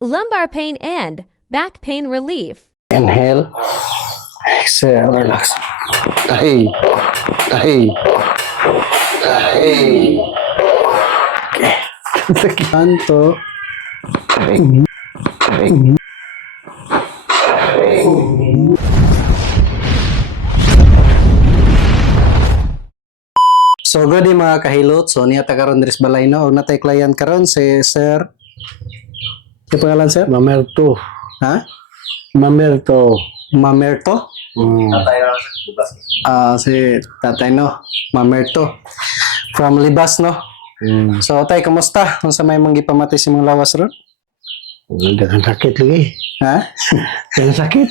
lumbar pain and back pain relief. Inhale. Exhale. Relax. Tahi. Tahi. Tahi. Okay. Kanto. Tahi. Tahi. So good mga kahilot. So niya karon diri sa balay no. Og natay client karon si Sir. Ano pangalan sir? Mamerto. Ha? Mamerto. Mamerto? Si Tatay no. Mamerto. From Libas no. So tay kumusta? Unsa may mong gipamati si mong lawas ron? Dagang sakit lagi. Ha? Dagang sakit.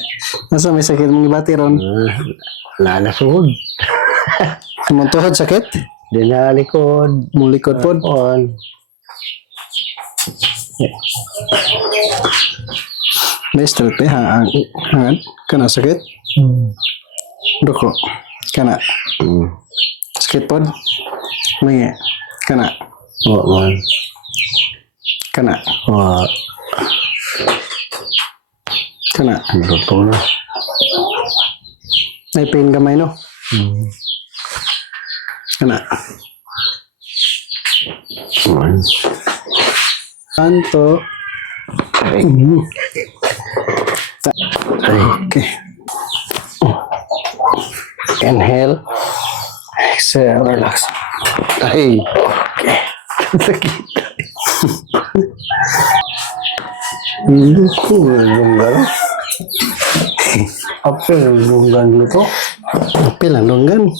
Unsa may sakit mong gibati ron? Wala na suhod. Imong tuhod sakit? Di na likod. Mong likod pod? On. May straight ha? Hangan? Kana sakit? Doko. Kana? Sakit pod? May kana? Oo man. Kana? Oo. Kana? Ang totoo na. May pain gamay no? Kana? Kanto. Okay. Inhale. Exhale. Relax. Tahi. Okay. Lunggan. Apa yang lunggan dulu tuh? Pilang donggan.